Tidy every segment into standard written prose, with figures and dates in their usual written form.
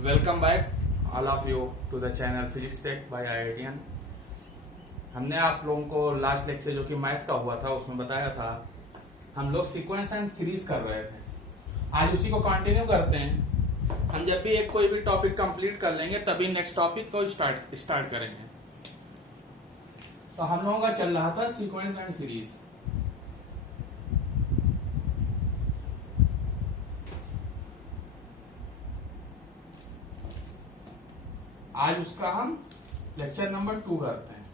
Welcome back all of you to the channel physics tech by IITian. हमने आप लोगों को लास्ट लेक्चर जो कि मैथ का हुआ था उसमें बताया था हम लोग सीक्वेंस एंड सीरीज कर रहे थे। आज उसी को कंटिन्यू करते हैं। हम जब भी कोई भी टॉपिक कंप्लीट कर लेंगे तभी नेक्स्ट टॉपिक को स्टार्ट करेंगे। तो हम लोगों का चल रहा था सीक्वेंस एंड सीरीज। आज उसका हम लेक्चर नंबर 2 करते हैं।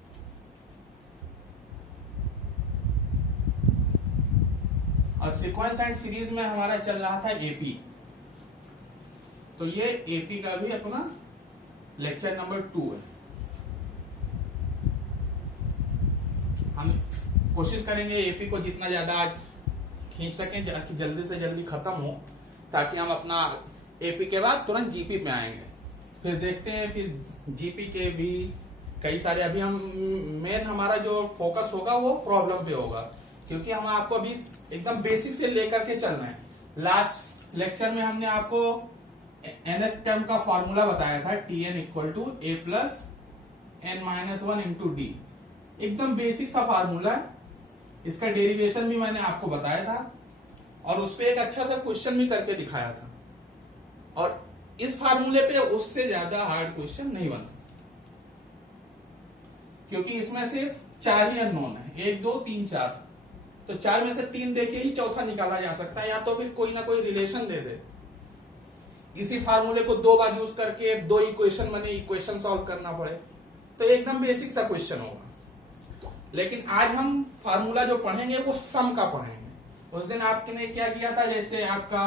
और सीक्वेंस एंड सीरीज में हमारा चल रहा था एपी। तो ये एपी का भी अपना लेक्चर नंबर 2 है। हम कोशिश करेंगे एपी को जितना ज्यादा आज खींच सकें जल्दी से जल्दी खत्म हो, ताकि हम अपना एपी के बाद तुरंत जीपी पे आएंगे। फिर देखते हैं फिर जीपी के भी कई सारे। अभी हम मेन हमारा जो फोकस होगा वो प्रॉब्लम पे होगा, क्योंकि हम आपको अभी एकदम बेसिक से लेकर के चल रहे हैं। लास्ट लेक्चर में हमने आपको nth टर्म का फॉर्मूला बताया था, Tn equal to A plus N minus 1 into D. एकदम बेसिक सा फॉर्मूला है। इसका डेरिवेशन भी मैंने आपको बताया था और उस पर एक अच्छा सा क्वेश्चन भी करके दिखाया था। और इस फार्मूले पे उससे ज्यादा हार्ड क्वेश्चन नहीं बन सकता, क्योंकि इसमें सिर्फ 4 ही अननोन है, 1 2 3 4। तो 4 में से 3 देके ही चौथा निकाला जा सकता है, या तो फिर कोई ना कोई रिलेशन दे दे। इसी फार्मूले को 2 बार यूज करके 2 इक्वेशन बने, इक्वेशन सॉल्व करना पड़े, तो एकदम बेसिक सा क्वेश्चन होगा। लेकिन आज हम फार्मूला जो पढ़ेंगे वो सम का पढ़ेंगे। उस दिन आपने क्या किया था, जैसे आपका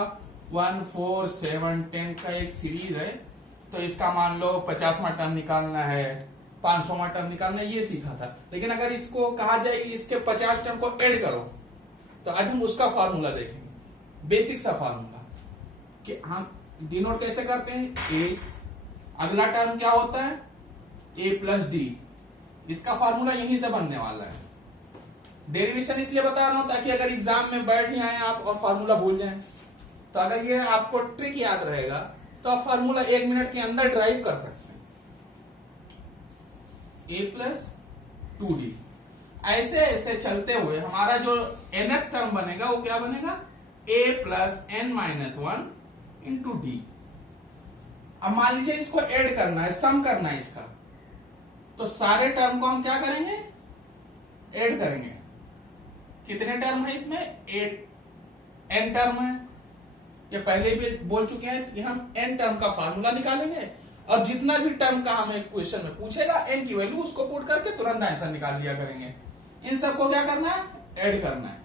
1 4 7 10 का एक सीरीज है, तो इसका मान लो 50वां टर्म निकालना है, 500वां टर्म निकालना है, ये सीखा था। लेकिन अगर इसको कहा जाए कि इसके 50 टर्म को ऐड करो, तो आज हम उसका फार्मूला देखेंगे। बेसिक सा फार्मूला कि हम डिनोट कैसे करते हैं। ए, अगला टर्म क्या होता है, ए प्लस डी। इसका फार्मूला यहीं से बनने वाला है। डेरिवेशन इसलिए बता रहा हूं ताकि अगर एग्जाम में बैठ ही आए आप और फार्मूला भूल जाएं, तो अगर ये आपको ट्रिक याद रहेगा तो आप फार्मूला 1 मिनट के अंदर ड्राइव कर सकते हैं। ए प्लस 2d। ऐसे ऐसे चलते हुए हमारा जो nth टर्म बनेगा वो क्या बनेगा, a plus N minus 1 into D. अब मान लीजिए इसको ऐड करना है, सम करना है इसका, तो सारे टर्म को हम क्या करेंगे, ऐड करेंगे। कितने टर्म है इसमें, 8 n टर्म है। ये पहले भी बोल चुके हैं कि हम n टर्म का फार्मूला निकालेंगे और जितना भी टर्म का हमें क्वेश्चन में पूछेगा n की वैल्यू उसको पुट करके तुरंत आंसर निकाल लिया करेंगे। इन सबको क्या करना है, ऐड करना है।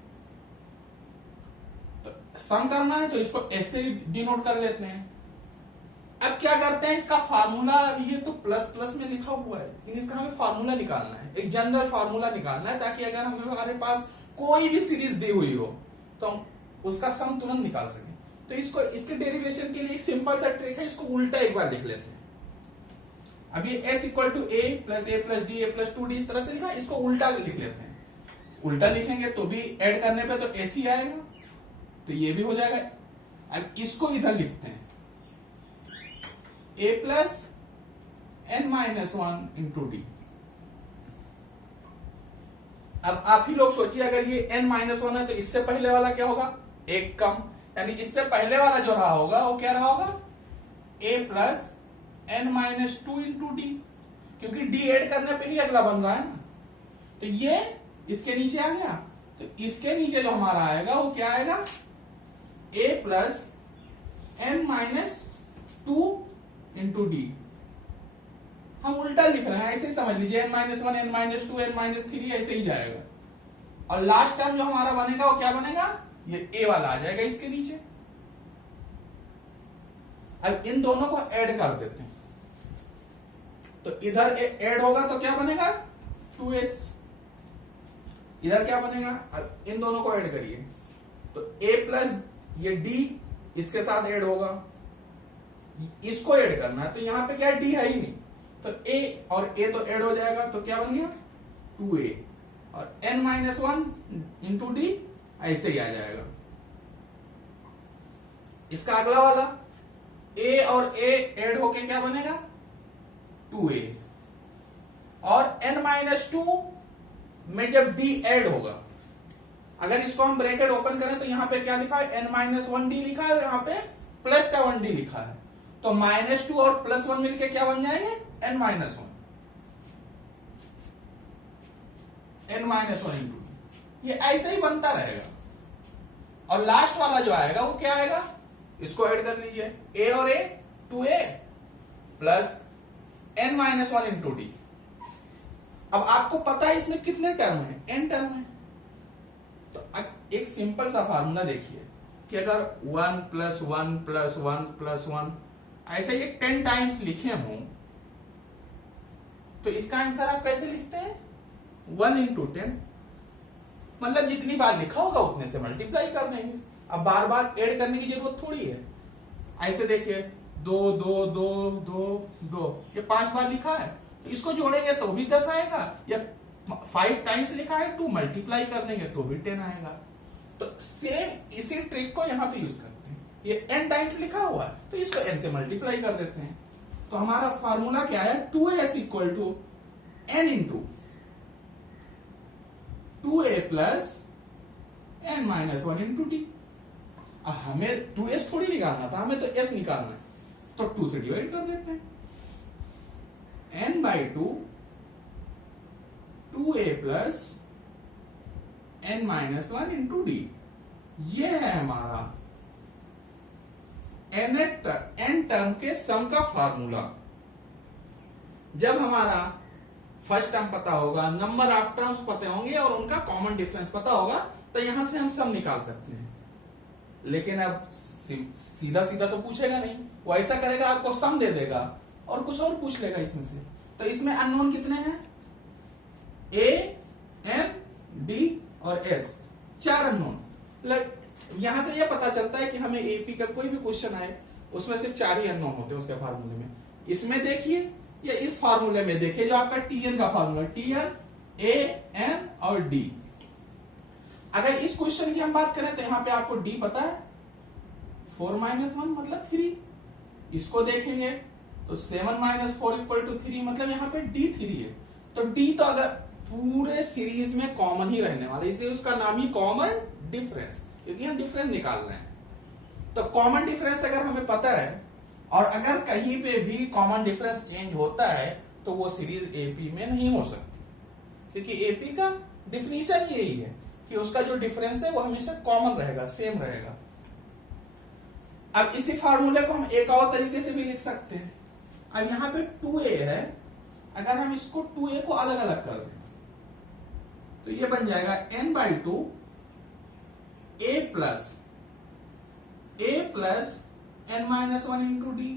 तो सम करना है तो इसको ऐसे डिनोट कर लेते हैं। अब क्या करते हैं, इसका फार्मूला, ये तो प्लस प्लस में लिखा हुआ है, लेकिन इसका हमें फार्मूला निकालना है, एक जनरल फार्मूला निकालना है, ताकि अगर हमारे पास कोई भी सीरीज दी हुई हो तो हम उसका सम तुरंत निकाल सकें। तो इसको, इसके डेरिवेशन के लिए एक सिंपल सा ट्रिक है, इसको उल्टा एक बार लिख लेते हैं। अब ये s equal to A plus D A plus 2d इस तरह से लिखा है, इसको उल्टा लिख लेते हैं। उल्टा लिखेंगे तो भी ऐड करने पे तो s ही आएगा, तो ये भी हो जाएगा। अब इसको इधर लिखते हैं, a plus N minus 1 into D. अब आप ही लोग सोचिए, अगर ये n माइनस 1 है तो इससे पहले वाला क्या होगा, एक कम, यानी इससे पहले वाला जो रहा होगा वो क्या रहा होगा, a plus N minus 2 into D, क्योंकि d ऐड करने पे ही अगला बन रहा है ना। तो ये इसके नीचे आ गया, तो इसके नीचे जो हमारा आएगा वो क्या आएगा, a plus N minus 2 into D. हम उल्टा लिख रहे हैं, ऐसे ही समझ लीजिए, n minus 1 n minus 2 n minus 3 ऐसे ही जाएगा। और लास्ट टर्म जो हमारा बनेगा वो क्या बनेगा, ये a वाला आ जाएगा इसके नीचे। अब इन दोनों को ऐड कर देते हैं, तो इधर ऐड होगा तो क्या बनेगा, 2s। इधर क्या बनेगा, अब इन दोनों को ऐड करिए तो a प्लस ये d इसके साथ ऐड होगा, इसको ऐड करना है, तो यहां पे क्या है, d है ही नहीं, तो a और a तो ऐड हो जाएगा, तो क्या बन गया 2a, और n माइनस 1 इंटू डी ऐसे ही आ जाएगा। इसका अगला वाला ए और ए ऐड होके क्या बनेगा 2a, और n-2 में जब d ऐड होगा, अगर इसको हम ब्रैकेट ओपन करें तो यहां पे क्या लिखा है n-1d लिखा है, और यहां पे प्लस का 1d लिखा है, तो -2 और +1 मिलके क्या बन जाएंगे n-1, n-1 इंटू, ये ऐसे ही बनता रहेगा। और लास्ट वाला जो आएगा वो क्या आएगा, इसको ऐड कर लीजिए, a और a 2a plus n-1 into D. अब आपको पता है इसमें कितने टर्म है, n टर्म है, तो एक सिंपल सा फार्मूला देखिए कि अगर 1 + 1 + 1 + 1 ऐसे ये 10 टाइम्स लिखे हों, तो इसका आंसर आप कैसे लिखते हैं 1 × 10, मतलब जितनी बार लिखा होगा उतने से मल्टीप्लाई कर देंगे। अब बार बार ऐड करने की जरूरत थोड़ी है। ऐसे देखिए 2 2 2 2 2, ये 5 बार लिखा है, तो इसको जोड़ेंगे तो भी 10 आएगा, या 5 टाइम्स लिखा है 2 मल्टीप्लाई कर देंगे तो भी 10 आएगा। तो सेम इसी ट्रिक को यहां पे यूज करते हैं, ये n टाइम्स लिखा हुआ है तो इसको n से मल्टीप्लाई कर देते हैं। तो हमारा फार्मूला क्या है 2s = n × 2a + n-1 into D. अब हमें 2s थोड़ी निकालना था, हमें तो s निकालना है, तो 2 से डिवाइड कर देते हैं, n/2 2a + n-1 into D. ये है हमारा n टर्म के सम का फार्मूला। जब हमारा फर्स्ट टर्म पता होगा, नंबर ऑफ टर्म्स पते होंगे और उनका कॉमन डिफरेंस पता होगा, तो यहां से हम सम निकाल सकते हैं। लेकिन अब सीधा सीधा तो पूछेगा नहीं, वो ऐसा करेगा आपको सम दे देगा और कुछ और पूछ लेगा इसमें से। तो इसमें अननोन कितने हैं, a, n, d और s, 4 अननोन। यहां से यह पता चलता है कि हमें एपी का कोई भी क्वेश्चन आए उसमें सिर्फ 4 ही अननोन होते हैं उसके फार्मूले में। इसमें देखिए या इस फार्मूले में देखिए जो आपका tn का फार्मूला, tn, a, n और d। अगर इस क्वेश्चन की हम बात करें तो यहां पे आपको d पता है, 4 - 1 मतलब 3। इसको देखेंगे तो 7 - 4 = 3, मतलब यहां पे d 3 है। तो d तो अगर पूरे सीरीज में कॉमन ही रहने वाला, इसलिए उसका नाम ही कॉमन डिफरेंस, क्योंकि हम डिफरेंस निकाल रहे हैं। तो कॉमन डिफरेंस अगर हमें पता है और अगर कहीं पे भी कॉमन डिफरेंस चेंज होता है तो वो सीरीज एपी में नहीं हो सकती, क्योंकि एपी का डिफिनीशन यही है कि उसका जो डिफरेंस है वो हमेशा कॉमन रहेगा, सेम रहेगा। अब इसी फार्मूले को हम एक और तरीके से भी लिख सकते हैं। अब यहां पे 2a है, अगर हम इसको 2a को अलग अलग कर दें तो ये बन जाएगा n/2 a + n-1 into D.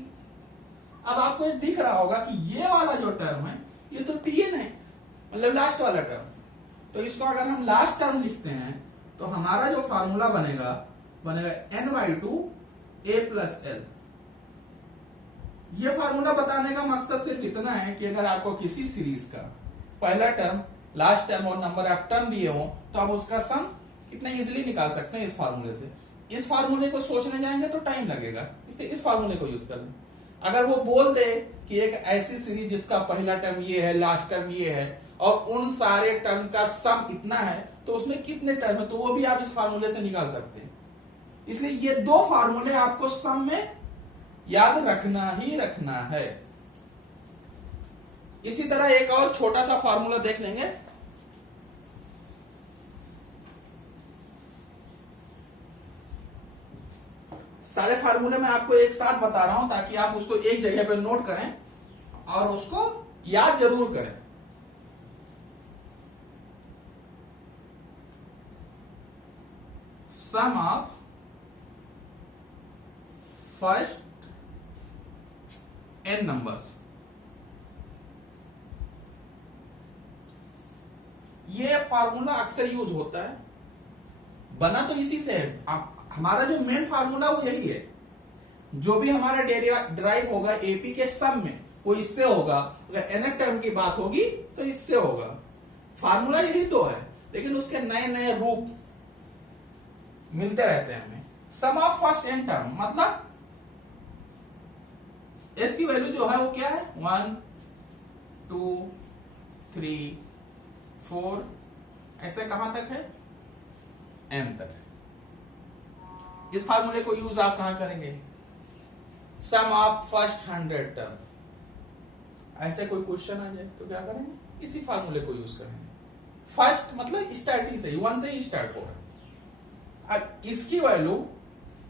अब आपको ये दिख रहा होगा कि ये वाला जो टर्म है ये तो tn है, मतलब लास्ट वाला टर्म। तो इसको अगर हम लास्ट टर्म लिखते हैं तो हमारा जो फार्मूला बनेगा n/2 a + l। ये फार्मूला बताने का मकसद सिर्फ इतना है कि अगर आपको किसी सीरीज का पहला टर्म, लास्ट टर्म और नंबर ऑफ टर्म दिए हो तो आप उसका सम कितना इजीली निकाल सकते हैं इस फार्मूले से। इस फार्मूले को सोचने जाएंगे तो टाइम लगेगा, इसलिए इस फार्मूले को यूज कर लें। अगर वो बोल दे कि एक ऐसी सीरीज जिसका पहला टर्म ये है, लास्ट टर्म ये है और उन सारे टर्म का सम इतना है, तो उसमें कितने टर्म है, तो वो भी आप इस फार्मूले से निकाल सकते हैं। इसलिए ये 2 फार्मूले आपको सम में याद रखना ही रखना है। इसी तरह एक और छोटा सा फार्मूला देख लेंगे। सारे फार्मूले मैं आपको एक साथ बता रहा हूं ताकि आप उसको एक जगह पे नोट करें और उसको याद जरूर करें। सम ऑफ फर्स्ट n नंबर्स, ये फार्मूला अक्सर यूज होता है, बना तो इसी से है। हमारा जो मेन फार्मूला वो यही है, जो भी हमारा डिराइव होगा एपी के सम में वो इससे होगा। अगर nth टर्म की बात होगी तो इससे होगा। फार्मूला यही तो है, लेकिन उसके नए नए रूप मिलते रहते हैं हमें। सम ऑफ फर्स्ट n टर्म मतलब एस की वैल्यू जो है वो क्या है 1 2 3 4 ऐसे कहां तक है n तक है। इस फार्मूले को यूज आप कहां करेंगे सम ऑफ फर्स्ट 100 टर्म। ऐसे कोई क्वेश्चन आ जाए तो क्या करेंगे इसी फार्मूले को यूज करेंगे। फर्स्ट मतलब स्टार्टिंग से ही 1 से ही स्टार्ट हो रहा है। अब इसकी वैल्यू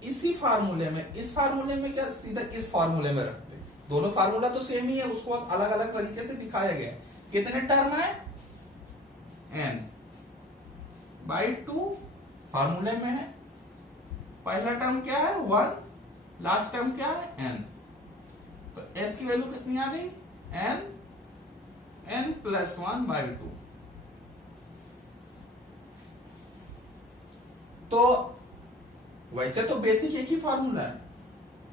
इसी फार्मूले में इस फार्मूले में क्या सीधा इस फार्मूले में रखते हैं। दोनों फार्मूला तो सेम ही है उसको अलग अलग तरीके से दिखाया गया। कितने टर्म है n बाई 2 फार्मूले में है। पहला टर्म क्या है 1 लास्ट टर्म क्या है n। तो s की वैल्यू कितनी आ गई n प्लस 1 बाई 2। तो वैसे तो बेसिक एक ही फार्मूला है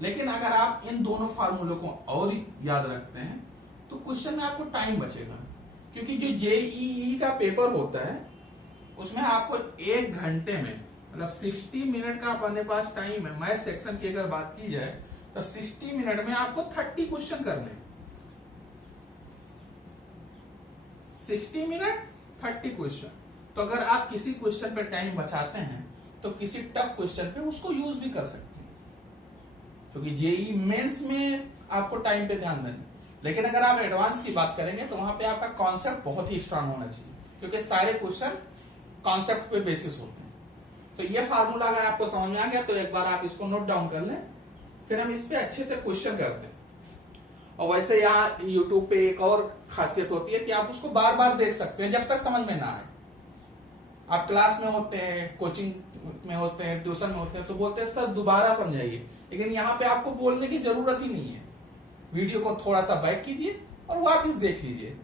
लेकिन अगर आप इन दोनों फार्मूलों को और याद रखते हैं तो क्वेश्चन में आपको टाइम बचेगा। क्योंकि जो जेईई का पेपर होता है उसमें आपको 1 घंटे में मतलब 60 मिनट का अपने पास टाइम है। मैथ सेक्शन की अगर बात की जाए तो 60 मिनट में आपको 30 क्वेश्चन करने 60 मिनट 30 क्वेश्चन। तो अगर आप किसी क्वेश्चन पे टाइम बचाते हैं तो किसी टफ क्वेश्चन पे उसको यूज भी कर सकते हैं क्योंकि जेई मेंस में आपको टाइम पे ध्यान देना। लेकिन अगर आप एडवांस की बात करेंगे तो वहां पे आपका कॉन्सेप्ट बहुत ही स्ट्रांग होना चाहिए क्योंकि सारे क्वेश्चन कॉन्सेप्ट पे बेसिस होते हैं। तो ये फार्मूला अगर आपको समझ में आ गया तो एक बार आप इसको नोट डाउन कर लें फिर हम इस पे अच्छे से क्वेश्चन करते हैं। और वैसे यहाँ यूट्यूब पे एक और खासियत होती है कि आप उसको बार बार देख सकते हैं जब तक समझ में ना आए। आप क्लास में होते हैं कोचिंग में होते हैं ट्यूशन में होते हैं तो बोलते हैं सर दोबारा समझाइए। लेकिन यहाँ पे आपको बोलने की जरूरत ही नहीं है। वीडियो को थोड़ा सा बैक कीजिए और वापस देख लीजिए।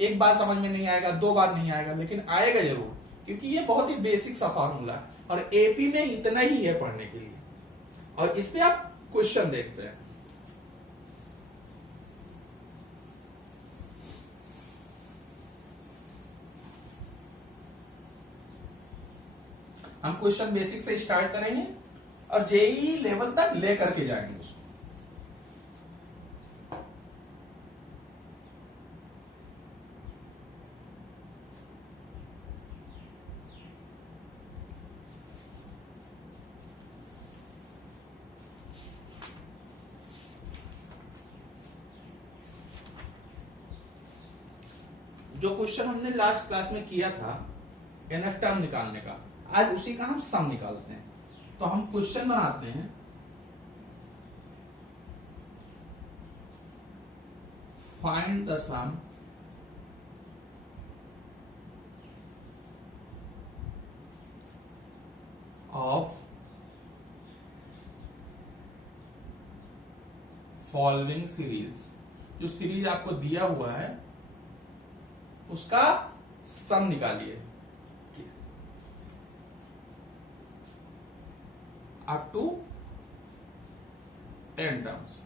एक बार समझ में नहीं आएगा 2 बार नहीं आएगा लेकिन आएगा जरूर क्योंकि ये बहुत ही बेसिक सा फॉर्मूला है और एपी में इतना ही है पढ़ने के लिए। और इसमें आप क्वेश्चन देखते हैं। हम क्वेश्चन बेसिक से स्टार्ट करेंगे और जेईई लेवल तक लेकर के जाएंगे उसको। जो क्वेश्चन हमने लास्ट क्लास में किया था एनएफ टर्म निकालने का आज उसी का हम सम निकालते हैं। तो हम क्वेश्चन बनाते हैं find the sum of following series. जो सीरीज आपको दिया हुआ है उसका सम निकालिए up to 10 terms.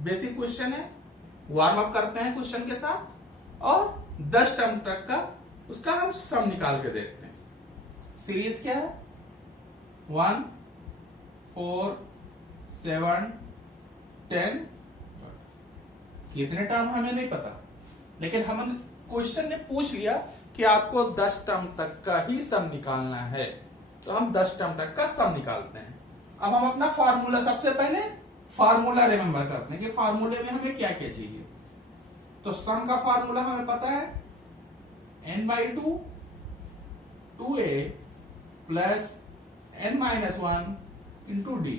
Basic question है वार्म अप करते हैं क्वेश्चन के साथ और 10 टर्म तक का उसका हम सम निकाल के देखते हैं। सीरीज क्या है 1 4 7 10। कितने टर्म हमें नहीं पता लेकिन हम क्वेश्चन ने पूछ लिया कि आपको 10 टर्म तक का ही सम निकालना है तो हम 10 टर्म तक का सम निकालते हैं। अब हम अपना फार्मूला सबसे पहले फार्मूला रिमेंबर करते हैं कि फार्मूले में हमें क्या क्या चाहिए। तो सम का फार्मूला हमें पता है n/2 2a plus n-1 into D.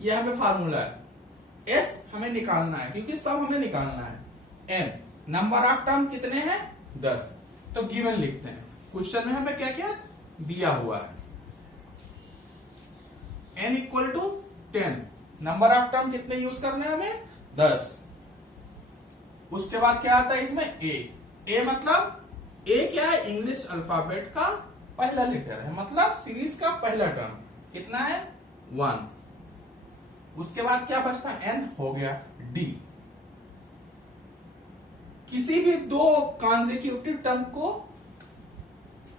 ये हमें फार्मूला है। s हमें निकालना है क्योंकि सम हमें निकालना है। n नंबर ऑफ टर्म कितने हैं 10। तो गिवन लिखते हैं। क्वेश्चन में हमें क्या क्या दिया हुआ है n equal to 10। Number of term कितने यूज करने हैं हमें 10। उसके बाद क्या आता है इसमें a मतलब a क्या है इंग्लिश अल्फाबेट का पहला लेटर है मतलब सीरीज का पहला टर्म कितना है 1। उसके बाद क्या बचता है n हो गया d। किसी भी 2 कॉन्जिक्यूटिव टर्म को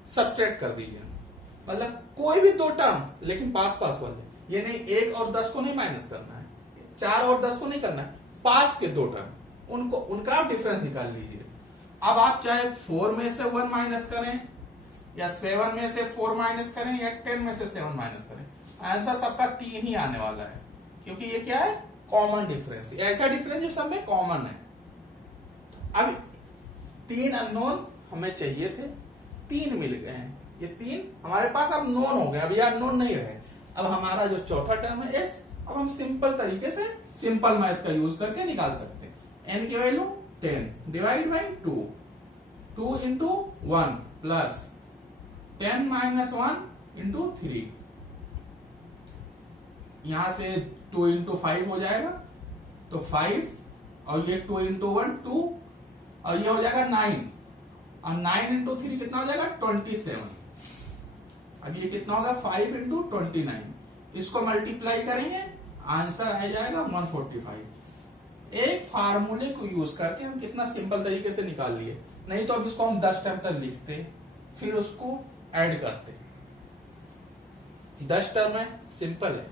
सब्सट्रैक्ट कर दीजिए मतलब कोई भी 2 टर्म लेकिन पास पास वाले। ये नहीं 1 और 10 को नहीं माइनस करना है 4 और 10 को नहीं करना है, पास के 2 टर्म उनको उनका आप डिफरेंस निकाल लीजिए। अब आप चाहे 4 में से 1 माइनस करें या 7 में से 4 माइनस करें या 10 में से 7 माइनस करें, आंसर सबका 3 ही आने वाला है, क्योंकि ये क्या है, कॉमन डिफरेंस, ऐसा डिफरेंस जो सब में कॉमन है। अब 3 अननोन हमें चाहिए थे, 3 मिल गए हैं, ये 3 हमारे पास अब नोन हो गए, अब ये अननोन नहीं रहे। अब हमारा जो चौथा टर्म है एस, अब हम सिंपल तरीके से सिंपल मैथ का यूज करके निकाल सकते हैं। एन की value 10 divide by 2, 2 into 1 plus 10 minus 1 into 3, यहां से 2 इंटू 5 हो जाएगा, तो 5 और ये 2 इंटू 1 2 और ये हो जाएगा 9, और 9 इंटू 3 कितना हो जाएगा 27। अब ये कितना होगा 5 इंटू 29, इसको मल्टीप्लाई करेंगे आंसर आ जाएगा 145। एक फार्मूले को यूज करके हम कितना सिंपल तरीके से निकाल लिए, नहीं तो अब इसको हम 10 टर्म तक लिखते फिर उसको ऐड करते। 10 टर्म है, सिंपल है,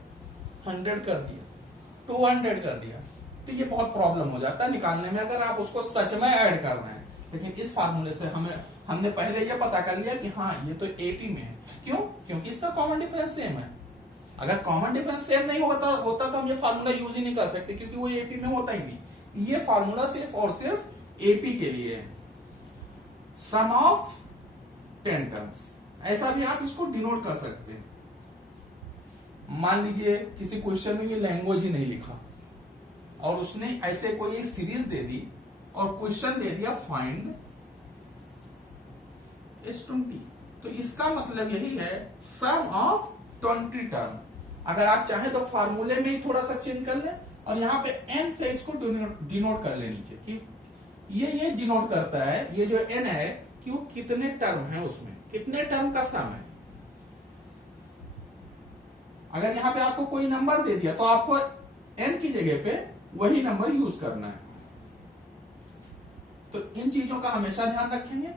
100 कर दिया, 200 कर दिया, तो ये बहुत प्रॉब्लम हो जाता है निकालने में अगर आप उसको सच में ऐड कर रहे हैं। लेकिन इस फार्मूले से हमने पहले ये पता कर लिया कि हाँ ये तो एपी में है। क्यों? क्योंकि इसका कॉमन डिफरेंस सेम है। अगर कॉमन डिफरेंस सेम नहीं होता तो हम ये फार्मूला यूज ही नहीं कर सकते, क्योंकि वो एपी में होता ही नहीं। ये फार्मूला सिर्फ और सिर्फ एपी के लिए है, सम ऑफ 10 टर्म्स, ऐसा भी आप इसको डिनोट कर सकते हैं। मान लीजिए किसी क्वेश्चन में ये लैंग्वेज ही नहीं लिखा और उसने ऐसे कोई एक सीरीज दे दी और क्वेश्चन दे दिया फाइंड S20, तो इसका मतलब यही है सम ऑफ 20 टर्म। अगर आप चाहें तो फार्मूले में ही थोड़ा सा चेंज कर लें और यहाँ पे n से इसको डिनोट कर ले नीचे, कि ये डिनोट करता है, ये जो n है कि वो कितने टर्म है, उसमें कितने टर्म का सम है। अगर यहाँ पे आपको कोई नंबर दे दिया तो आपको n की जगह पे वही नंबर यूज करना है। तो इन चीजों का हमेशा ध्यान रखेंगे।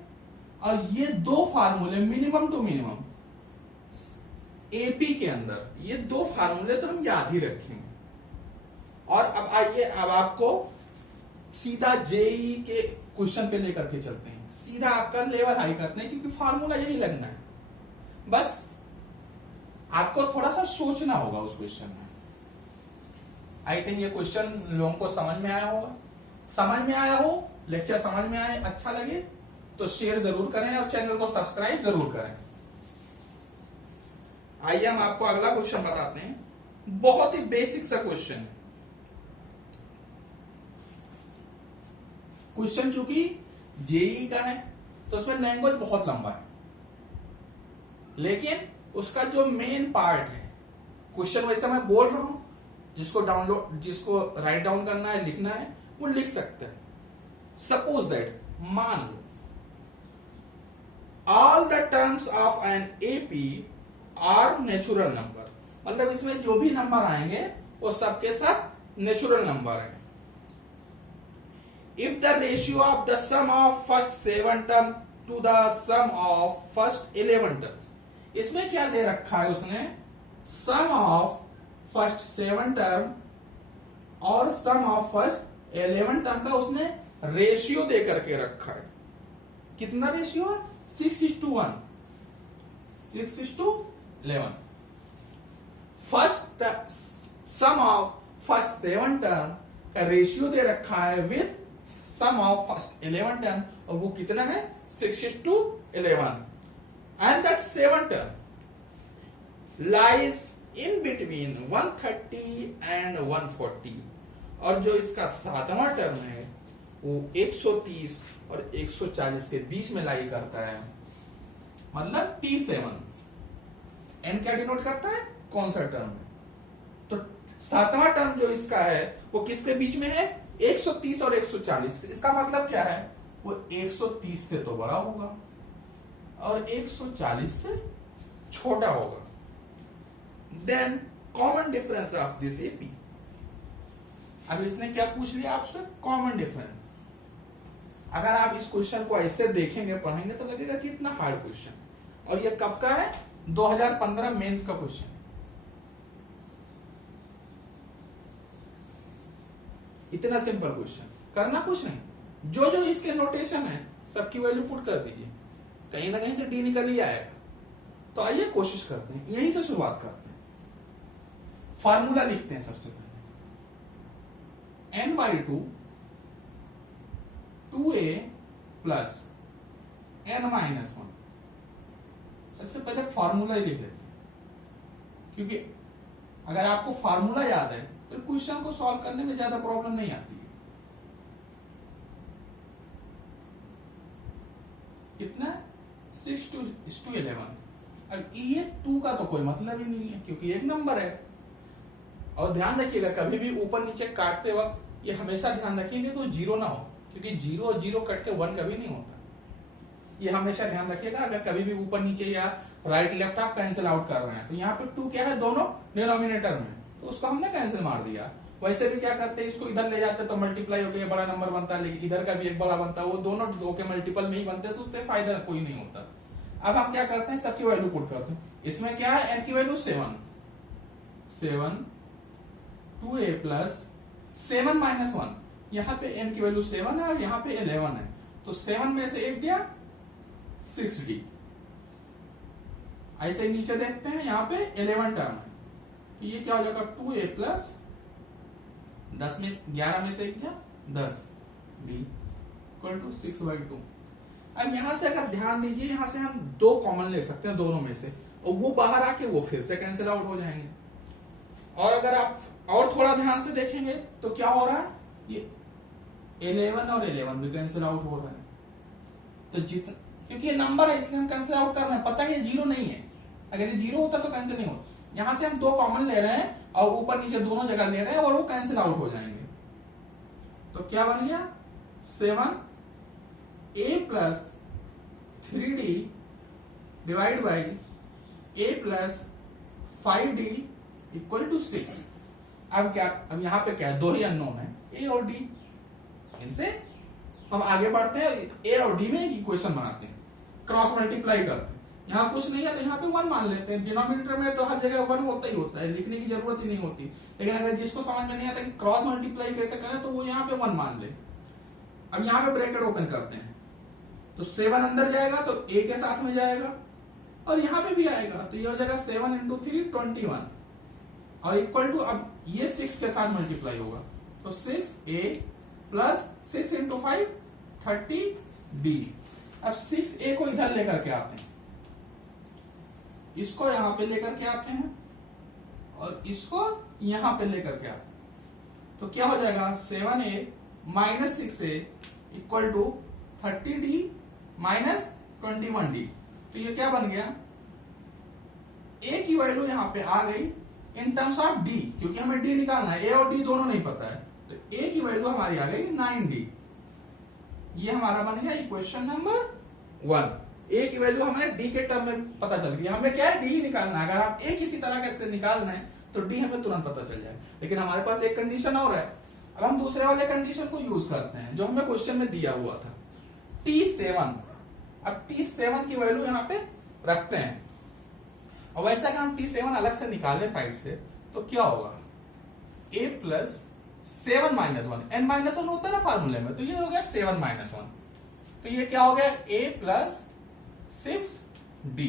और ये 2 फार्मूले मिनिमम टू मिनिमम एपी के अंदर, ये 2 फार्मूले तो हम याद ही रखेंगे। और अब आइए, अब आपको सीधा जेई के क्वेश्चन पे लेकर के चलते हैं, सीधा आपका लेवल हाई करते हैं, क्योंकि फार्मूला यही लगना है। बस आपको थोड़ा सा सोचना होगा उस क्वेश्चन में। आई थिंक ये क्वेश्चन लोगों को समझ में आया होगा। समझ में आया हो, लेक्चर समझ में आए, अच्छा लगे तो शेयर जरूर करें और चैनल को सब्सक्राइब जरूर करें। आइए हम आपको अगला क्वेश्चन बताते हैं। बहुत ही बेसिक सा क्वेश्चन है। क्वेश्चन चूंकि जेई का है तो उसमें लैंग्वेज बहुत लंबा है, लेकिन उसका जो मेन पार्ट है, क्वेश्चन वैसे मैं बोल रहा हूं, जिसको राइट डाउन करना है, लिखना है, वो लिख सकते हैं। सपोज दैट, मान लो all the terms of an AP are natural number, मतलब इसमें जो भी नंबर आएंगे वो सबके सब नेचुरल नंबर हैं। If the ratio of the sum of first 7 term to the sum of first 11 term, इसमें क्या दे रखा है उसने, सम ऑफ फर्स्ट 7 टर्म और सम ऑफ फर्स्ट 11 टर्म का उसने रेशियो दे करके रखा है। कितना रेशियो है? 6:1, 6:11। First sum of first 7 term का रेशियो दे रखा है with sum of first 11 term, और वो कितना है? 6:11। And that 7 term lies in between 130 and 140, और जो इसका 7वां टर्म है वो 130 और 140 के बीच में लाई करता है, मतलब T7। n क्या डिनोट करता है? कौन सा टर्म है? तो 7वां टर्म जो इसका है वो किसके बीच में है? 130 और 140। इसका मतलब क्या है? वो 130 से तो बड़ा होगा और 140 से छोटा होगा। Then common difference of this AP. अब इसने क्या पूछ लिया आपसे? Common difference. अगर आप इस क्वेश्चन को ऐसे देखेंगे, पढ़ेंगे, तो लगेगा कि इतना हार्ड क्वेश्चन। और ये कब का है? 2015 मेंस का क्वेश्चन। इतना सिंपल क्वेश्चन, करना कुछ नहीं, जो जो इसके नोटेशन है सबकी वैल्यू पुट कर दीजिए, कहीं ना कहीं से डी निकल ही आएगा। तो आइए कोशिश करते हैं, यहीं से शुरुआत करते हैं। फार्मूला लिखते हैं सबसे पहले, n/2 2a प्लस n-1। सबसे पहले फार्मूला ही लिख लेते हैं, क्योंकि अगर आपको फार्मूला याद है तो क्वेश्चन को सॉल्व करने में ज्यादा प्रॉब्लम नहीं आती है। कितना 6:11। अब ये 2 का तो कोई मतलब ही नहीं है क्योंकि एक नंबर है। और ध्यान रखिएगा कभी भी ऊपर नीचे काटते वक्त ये हमेशा ध्यान रखिएगा तो जीरो ना हो, क्योंकि 0 और 0 कट के 1 कभी नहीं होता। ये हमेशा ध्यान रखिएगा, अगर कभी भी ऊपर नीचे या राइट लेफ्ट आप कैंसिल आउट कर रहे हैं तो यहाँ पे 2 क्या है दोनों डिनोमिनेटर में, तो उसको हमने कैंसिल मार दिया। वैसे भी क्या करते हैं, इसको इधर ले जाते तो मल्टीप्लाई होकर बड़ा नंबर बनता है, लेकिन इधर का भी एक बड़ा बनता है, वो दोनों 2 के मल्टीपल में ही बनते हैं, तो उससे फायदा कोई नहीं होता। अब हम क्या करते हैं, सबकी वैल्यू पुट करते हैं। इसमें क्या है, n की वैल्यू 7 2a प्लस 7-1। यहाँ पे n की वैल्यू 7 है और यहाँ पे 11 है, तो 7 में से 1 गया 6d। ऐसे ही नीचे देखते हैं, यहाँ पे 11 टर्म है, तो ये क्या हो जाएगा 2a प्लस 10 में 11 में से 1 गया 10 d इक्वल टू 6/2। अब यहां से अगर ध्यान दीजिए, यहां से हम 2 कॉमन ले सकते हैं दोनों में से, और वो बाहर आके वो फिर से कैंसिल आउट हो जाएंगे। और अगर आप और थोड़ा ध्यान से देखेंगे तो क्या हो रहा है, ये 11 और 11 भी कैंसिल आउट हो रहा है। तो जितना, क्योंकि ये नंबर है इसलिए हम कैंसिल आउट कर रहे हैं, पता है ये 0 नहीं है, अगर ये 0 होता तो कैंसिल नहीं होता। यहां से हम 2 कॉमन ले रहे हैं और ऊपर नीचे दोनों जगह ले रहे हैं और वो कैंसिल आउट हो जाएंगे। तो क्या बन गया 7a plus 3d divide by a plus 5d equal to 6। अब क्या, अब यहां पे क्या है, 2 ही अननोन है, a और d। इनसे हम आगे बढ़ते हैं, a और d में इक्वेशन बनाते हैं, क्रॉस मल्टीप्लाई करते हैं। यहाँ कुछ नहीं है तो यहाँ पे 1 मान लेते हैं। डिनोमिनेटर में तो हर जगह 1 होता ही होता है, लिखने की जरूरत ही नहीं होती। लेकिन अगर जिसको समझ में नहीं आता कि क्रॉस मल्टीप्लाई कैसे करें, तो वो यहाँ पे 1 मान ले। अब यहाँ पे ब्रैकेट ओपन करते हैं, तो 7 अंदर जाएगा तो a के साथ में जाएगा, और यहाँ पे भी आएगा, तो ये हो जाएगा 7 × 3 21, और इक्वल टू, अब ये 6 के साथ मल्टीप्लाई होगा, तो 6a प्लस 6 × 5 30d। अब 6a को इधर लेकर के आते हैं, इसको यहां पे लेकर के आते हैं और इसको यहां पे लेकर के आते हैं, तो क्या हो जाएगा 7a minus 6a equal to 30d minus 21d। तो ये क्या बन गया, a की वैल्यू यहां पे आ गई इन टर्म्स ऑफ d, क्योंकि हमें d निकालना है, a और d दोनों नहीं पता है, तो a की वैल्यू हमारी आ गई 9d। ये हमारा बन गया इक्वेशन नंबर 1। a की वैल्यू हमें d के टर्म में पता चल गई, हमें क्या है d ही निकालना है। अगर आप a किसी तरह से निकालना है तो d हमें तुरंत पता चल जाए। लेकिन हमारे पास एक कंडीशन और है, अब हम दूसरे वाले कंडीशन को यूज करते हैं जो हमें क्वेश्चन में दिया हुआ था, t7। अब t7 की वैल्यू यहाँ पे रखते हैं, और वैसे अगर हम t7 अलग से निकाले साइड से तो क्या होगा, a प्लस 7-1, n-1 होता है ना फार्मूले में, तो ये हो गया 7-1, तो ये क्या हो गया a प्लस 6d।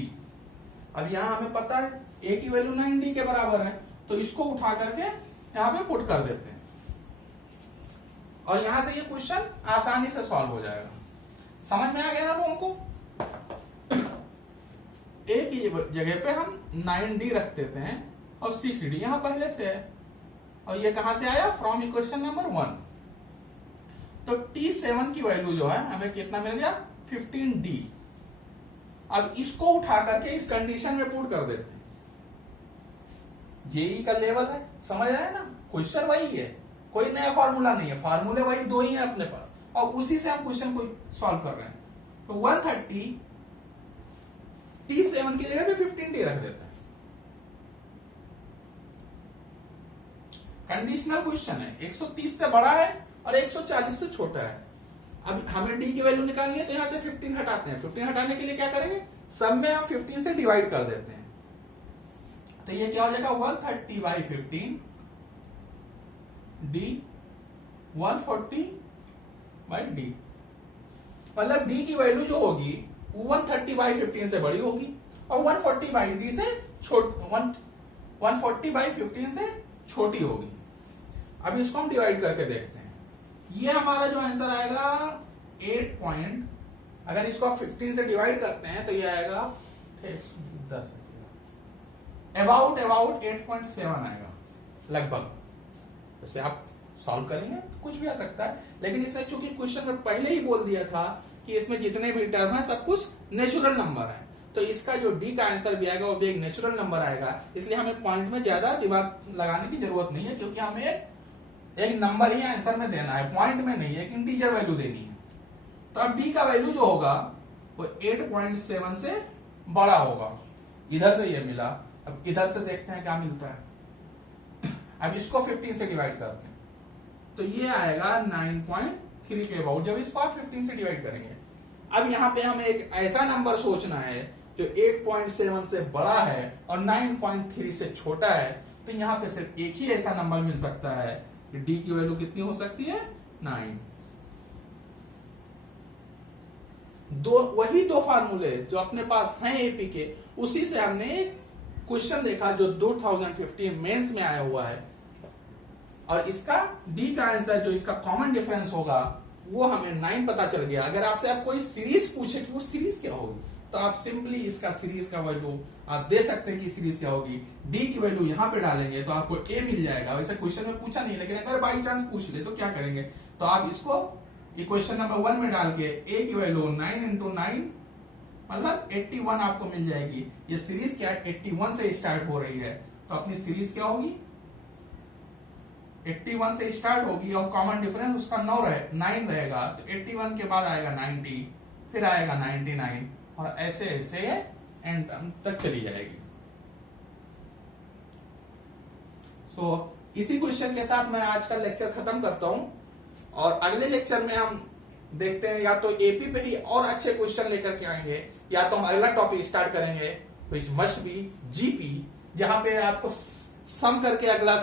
अब यहां हमें पता है a की वैल्यू 9d के बराबर है, तो इसको उठा करके यहां पे पुट कर देते हैं, और यहां से ये क्वेश्चन आसानी से सॉल्व हो जाएगा। समझ में आ गया ना लोगों को, a की जगह पे हम 9d रख देते हैं और 6d यहां पहले से है, और ये कहां से आया, फ्रॉम इक्वेशन नंबर 1। तो t7 की वैल्यू जो है हमें कितना मिल गया 15d। अब इसको उठा करके इस कंडीशन में पुट कर देते हैं, जेई का लेवल है, समझ आया ना, क्वेश्चन वही है, कोई नया फार्मूला नहीं है, फार्मूले वही 2 ही है अपने पास, और उसी से हम क्वेश्चन को सॉल्व कर रहे हैं। तो 130 t7 की जगह पे 15d रख देता है। कंडीशनल क्वेश्चन है, 130 से बड़ा है और 140 से छोटा है। अब हमें d की वैल्यू निकालनी है, तो यहां से 15 हटाते हैं। 15 हटाने के लिए क्या करेंगे, सब में हम 15 से डिवाइड कर देते हैं, तो ये क्या हो जाएगा 130/15 d 140/d, मतलब d की वैल्यू जो होगी वो 130/15 से बड़ी होगी और 140/d से 140/15 से छोटी होगी। अब इसको हम डिवाइड करके देखते हैं। ये हमारा जो आंसर आएगा 8 पॉइंट, अगर इसको आप 15 से डिवाइड करते हैं तो ये आएगा 10 अबाउट 8.7 आएगा लगभग। जैसे आप सॉल्व करेंगे तो कुछ भी आ सकता है, लेकिन इसने चूंकि क्वेश्चन में पहले ही बोल दिया था कि इसमें जितने भी टर्म है सब कुछ नेचुरल नंबर है, तो इसका जो डी का आंसर भी आएगा वो भी एक नेचुरल नंबर आएगा। इसलिए हमें पॉइंट में ज्यादा दिमाग लगाने की जरूरत नहीं है, क्योंकि हमें एक नंबर ही आंसर में देना है, पॉइंट में नहीं है, एक इंटीजर वैल्यू देनी है। तो अब डी का वैल्यू जो होगा वो 8.7 से बड़ा होगा। इधर से ये मिला, अब इधर से देखते हैं क्या मिलता है। अब इसको 15 से डिवाइड करते हैं तो ये आएगा 9.3 के अबाउट, जब इसको आप 15 से डिवाइड करेंगे। अब यहाँ पे हमें एक ऐसा नंबर सोचना है जो 8.7 से बड़ा है और 9.3 से छोटा है, तो यहाँ पे सिर्फ एक ही ऐसा नंबर मिल सकता है कि डी की वैल्यू कितनी हो सकती है, 9। वही दो फार्मूले जो अपने पास हैं एपी के, उसी से हमने क्वेश्चन देखा जो 2015 मेंस में आया हुआ है, और इसका डी का आंसर जो इसका कॉमन डिफरेंस होगा वो हमें 9 पता चल गया। अगर आपसे आप कोई सीरीज पूछे कि वो सीरीज क्या होगी, तो आप सिंपली इसका सीरीज का वैल्यू आप दे सकते हैं कि सीरीज क्या होगी। डी की वैल्यू यहां पे डालेंगे तो आपको ए मिल जाएगा। वैसे क्वेश्चन में पूछा नहीं, लेकिन अगर बाई चांस पूछ ले तो क्या करेंगे, तो आप इसको इक्वेशन नंबर 1 में डाल के ए की वैल्यू 9 × 9 मतलब 81 आपको मिल जाएगी। ये सीरीज क्या है, 81 से स्टार्ट हो रही है, तो अपनी सीरीज क्या होगी, 81 से स्टार्ट होगी और कॉमन डिफरेंस उसका 9 रहेगा, तो 81 के बाद आएगा 90, फिर आएगा 99 और ऐसे ऐसे एंड तक चली जाएगी। इसी क्वेश्चन के साथ मैं आज का लेक्चर खत्म करता हूं, और अगले लेक्चर में हम देखते हैं या तो एपी पे ही और अच्छे क्वेश्चन लेकर के आएंगे, या तो हम अगला टॉपिक स्टार्ट करेंगे व्हिच मस्ट बी जीपी, जहां पे आपको सम करके अगला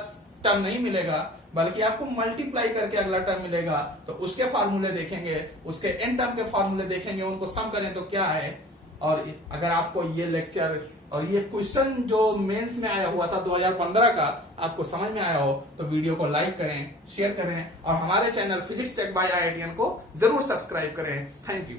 टर्म नहीं मिलेगा बल्कि आपको मल्टीप्लाई करके अगला टर्म मिलेगा। तो उसके फार्मूले देखेंगे, उसके एन टर्म के फार्मूले देखेंगे, उनको सम करें तो क्या है। और अगर आपको ये लेक्चर और ये क्वेश्चन जो मेंस में आया हुआ था 2015 का आपको समझ में आया हो तो वीडियो को लाइक करें, शेयर करें और हमारे channel physics tech by IITian को जरूर सब्सक्राइब करें। Thank you.